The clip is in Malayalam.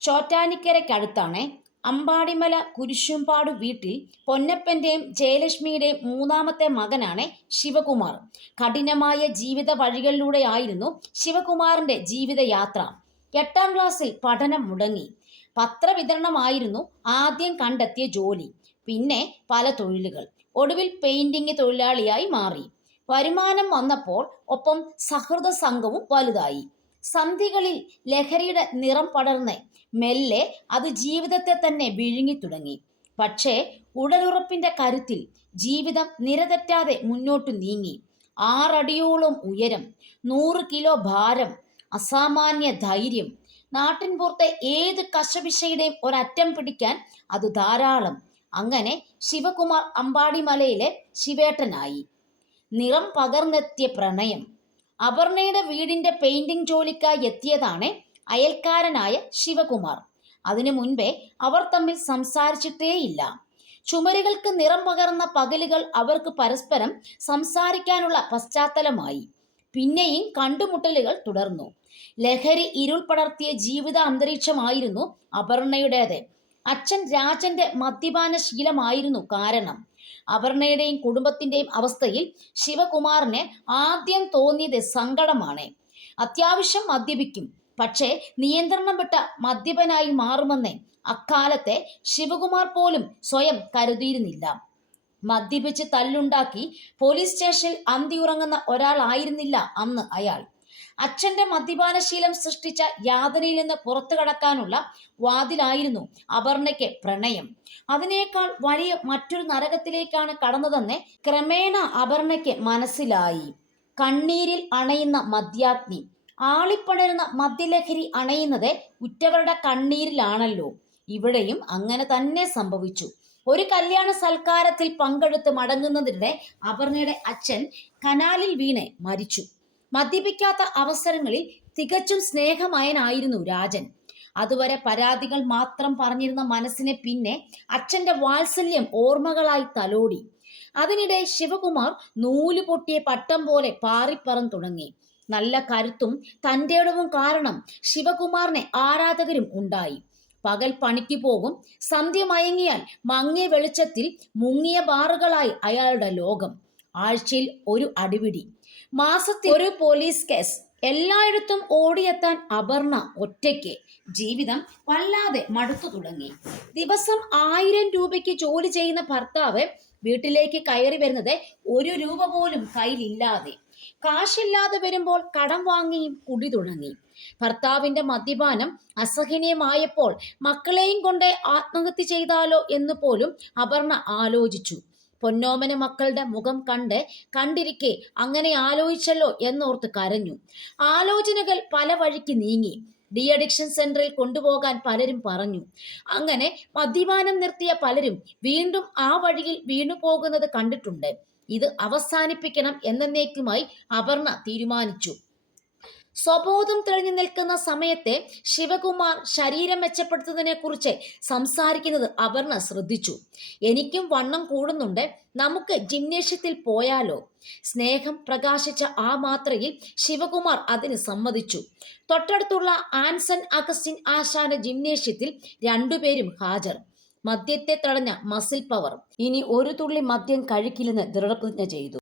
ചോറ്റാനിക്കരയ്ക്കടുത്താണ് അമ്പാടിമല കുരിശുംപാട് വീട്ടിൽ പൊന്നപ്പന്റെയും ജയലക്ഷ്മിയുടെയും മൂന്നാമത്തെ മകനാണ് ശിവകുമാർ. കഠിനമായ ജീവിത വഴികളിലൂടെയായിരുന്നു ശിവകുമാറിന്റെ ജീവിതയാത്ര. എട്ടാം ക്ലാസ്സിൽ പഠനം മുടങ്ങി. പത്രവിതരണമായിരുന്നു ആദ്യം കണ്ടെത്തിയ ജോലി പിന്നെ പല തൊഴിലുകൾ. ഒടുവിൽ പെയിന്റിംഗ് തൊഴിലാളിയായി മാറി. വരുമാനം വന്നപ്പോൾ ഒപ്പം സഹൃദ സംഘവും വലുതായി. സന്ധികളിൽ ലഹരിയുടെ നിറം പടർന്ന് മെല്ലെ അത് ജീവിതത്തെ തന്നെ വിഴുങ്ങി തുടങ്ങി. പക്ഷേ ഉടലുറപ്പിന്റെ കരുത്തിൽ ജീവിതം നിരതെറ്റാതെ മുന്നോട്ടു നീങ്ങി. ആറടിയോളം ഉയരം നൂറ് കിലോ ഭാരം അസാമാന്യ ധൈര്യം നാട്ടിൻപുറത്തെ ഏത് കശപിശയുടെയും ഒരറ്റം പിടിക്കാൻ അത് ധാരാളം. അങ്ങനെ ശിവകുമാർ അമ്പാടിമലയിലെ ശിവേട്ടനായി. നിറം പകർന്നെത്തിയ പ്രണയം അപർണയുടെ വീടിന്റെ പെയിന്റിംഗ് ജോലിക്കായി എത്തിയതാണ് അയൽക്കാരനായ ശിവകുമാർ. അതിനു മുൻപേ അവർ തമ്മിൽ സംസാരിച്ചിട്ടേയില്ല. ചുമരുകൾക്ക് നിറം പകർന്ന പകലുകൾ അവർക്ക് പരസ്പരം സംസാരിക്കാനുള്ള പശ്ചാത്തലമായി. പിന്നെയും കണ്ടുമുട്ടലുകൾ തുടർന്നു. ലഹരി ഇരുൾ പടർത്തിയ ജീവിത അന്തരീക്ഷമായിരുന്നു അപർണയുടേത്. അച്ഛൻ രാജന്റെ മദ്യപാന ശീലമായിരുന്നു കാരണം. അപർണയുടെയും കുടുംബത്തിന്റെയും അവസ്ഥയിൽ ശിവകുമാറിന് ആദ്യം തോന്നിയത് സങ്കടമാണ്. അത്യാവശ്യം മദ്യപിക്കും. പക്ഷേ നിയന്ത്രണം വിട്ട മദ്യപനായി മാറുമെന്ന് അക്കാലത്തെ ശിവകുമാർ പോലും സ്വയം കരുതിയിരുന്നില്ല. മദ്യപിച്ച് തല്ലുണ്ടാക്കി പോലീസ് സ്റ്റേഷനിൽ അന്തിയുറങ്ങുന്ന ഒരാളായിരുന്നില്ല അന്ന് അയാൾ. അച്ഛന്റെ മദ്യപാനശീലം സൃഷ്ടിച്ച യാതനയിൽ നിന്ന് പുറത്തു കടക്കാനുള്ള വാതിലായിരുന്നു അപർണയ്ക്ക് പ്രണയം. അതിനേക്കാൾ വലിയ മറ്റൊരു നരകത്തിലേക്കാണ് കടന്നതെന്ന് ക്രമേണ അപർണയ്ക്ക് മനസ്സിലായി. കണ്ണീരിൽ അണയുന്ന മദ്യാഗ്നി. ആളിപ്പണരുന്ന മദ്യലഹരി അണയുന്നത് ഉറ്റവരുടെ കണ്ണീരിലാണല്ലോ. ഇവിടെയും അങ്ങനെ തന്നെ സംഭവിച്ചു. ഒരു കല്യാണ സൽക്കാരത്തിൽ പങ്കെടുത്ത് മടങ്ങുന്നതിനിടെ അപർണയുടെ അച്ഛൻ കനാലിൽ വീണ് മരിച്ചു. മദ്യപിക്കാത്ത അവസരങ്ങളിൽ തികച്ചും സ്നേഹമയനായിരുന്നു രാജൻ. അതുവരെ പരാതികൾ മാത്രം പറഞ്ഞിരുന്ന മനസ്സിനെ പിന്നെ അച്ഛന്റെ വാത്സല്യം ഓർമ്മകളായി തലോടി. അതിനിടെ ശിവകുമാർ നൂൽ പൊട്ടിയ പട്ടം പോലെ പാറിപ്പറം തുടങ്ങി. നല്ല കരുത്തും തന്റെടവും കാരണം ശിവകുമാറിനെ ആരാധകരും ഉണ്ടായി. പകൽ പണിക്ക് പോകും സന്ധ്യ മയങ്ങിയാൽ മങ്ങിയ വെളിച്ചത്തിൽ മുങ്ങിയ ബാറുകളായി അയാളുടെ ലോകം. ആഴ്ചയിൽ ഒരു അടിപിടി. മാസത്തിൽ ഒരു പോലീസ് കേസ്. എല്ലായിടത്തും ഓടിയെത്താൻ അപർണ ഒറ്റയ്ക്ക്. ജീവിതം വല്ലാതെ മടുത്തു തുടങ്ങി. ദിവസം ആയിരം രൂപയ്ക്ക് ജോലി ചെയ്യുന്ന ഭർത്താവ് വീട്ടിലേക്ക് കയറി വരുന്നത് ഒരു രൂപ പോലും കയ്യിലില്ലാതെ. കാശില്ലാതെ വരുമ്പോൾ കടം വാങ്ങിയും കുടി തുടങ്ങി. ഭർത്താവിന്റെ മദ്യപാനം അസഹനീയമായപ്പോൾ മക്കളെയും കൊണ്ട് ആത്മഹത്യ ചെയ്താലോ എന്ന് പോലും അപർണ ആലോചിച്ചു. പൊന്നോമന മക്കളുടെ മുഖം കണ്ട് കണ്ടിരിക്കെ അങ്ങനെ ആലോചിച്ചല്ലോ എന്നോർത്ത് കരഞ്ഞു. ആലോചനകൾ പല വഴിക്ക് നീങ്ങി. ഡി അഡിക്ഷൻ സെന്ററിൽ കൊണ്ടുപോകാൻ പലരും പറഞ്ഞു. അങ്ങനെ മദ്യപാനം നിർത്തിയ പലരും വീണ്ടും ആ വഴിയിൽ വീണു പോകുന്നത് കണ്ടിട്ടുണ്ട്. ഇത് അവസാനിപ്പിക്കണം എന്നേക്കുമായി അപർണ തീരുമാനിച്ചു. സ്വബോധം തെളിഞ്ഞു നിൽക്കുന്ന സമയത്തെ ശിവകുമാർ ശരീരം മെച്ചപ്പെടുത്തുന്നതിനെ കുറിച്ച് സംസാരിക്കുന്നത് അപർണ ശ്രദ്ധിച്ചു. എനിക്കും വണ്ണം കൂടുന്നുണ്ട്. നമുക്ക് ജിംനേഷ്യത്തിൽ പോയാലോ? സ്നേഹം പ്രകാശിച്ച ആ മാത്രയിൽ ശിവകുമാർ അതിന് സമ്മതിച്ചു. തൊട്ടടുത്തുള്ള ആൻസൺ അഗസ്റ്റിൻ ആശാന ജിംനേഷ്യത്തിൽ രണ്ടുപേരും ഹാജർ. മദ്യത്തെ തടഞ്ഞ മസിൽ പവർ. ഇനി ഒരു തുള്ളി മദ്യം കഴിക്കില്ലെന്ന് ദൃഢപ്രതിജ്ഞ ചെയ്തു.